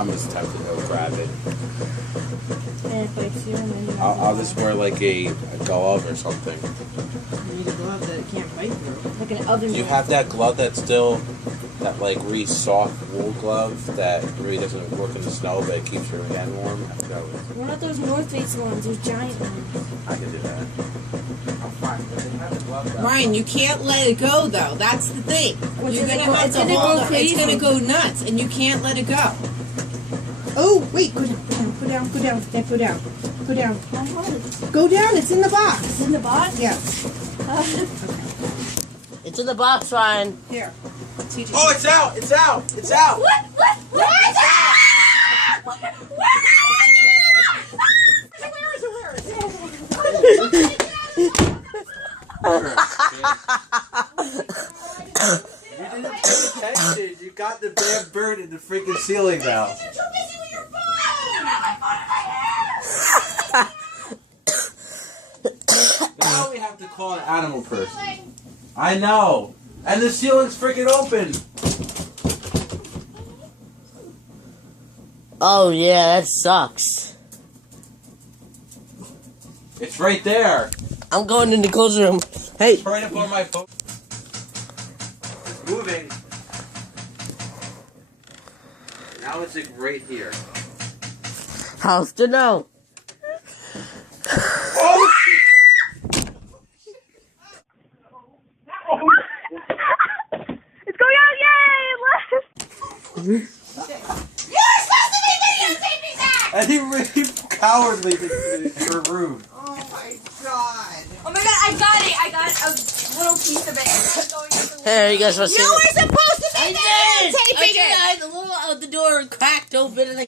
I'm just tempted to grab it. And it bites you, and then you I'll just wear like a glove or something. You need a glove that it can't bite through. like an oven. Do you have that glove that's still that like really soft wool glove that really doesn't work in the snow but it keeps your hand warm? I forgot what What about those North Face ones? Those giant ones. I can do that. I'm fine. They have a glove though. Ryan, you can't let it go though. That's the thing. You're gonna have to hold it. It's gonna go nuts, and you can't let it go. Oh wait, go down, go down, go down, go down, go down. Go down. It's in the box. It's in the box? Yeah. It's in the box, Ryan. Here. Oh, it's out! It's out! It's out! What? Where is You didn't pay attention. You got the damn bird in the freaking ceiling now. You're too busy with your phone! I have my phone in my hair! Now we have to call an animal person. I know. And the ceiling's freaking open. Oh, yeah, that sucks. It's right there. I'm going in Nicole's room. Hey. It's right up on my phone. It's moving. Now it's like right here. How's to know? Oh! It's going out! Yay! You're supposed to be videotaping that! And he really cowardly for rude. Oh my god. Oh my god, I got it! I got a little piece of it. It's going out the Hey, you guys want to see You were supposed to be I did! videotaping it. Okay, the door cracked open and I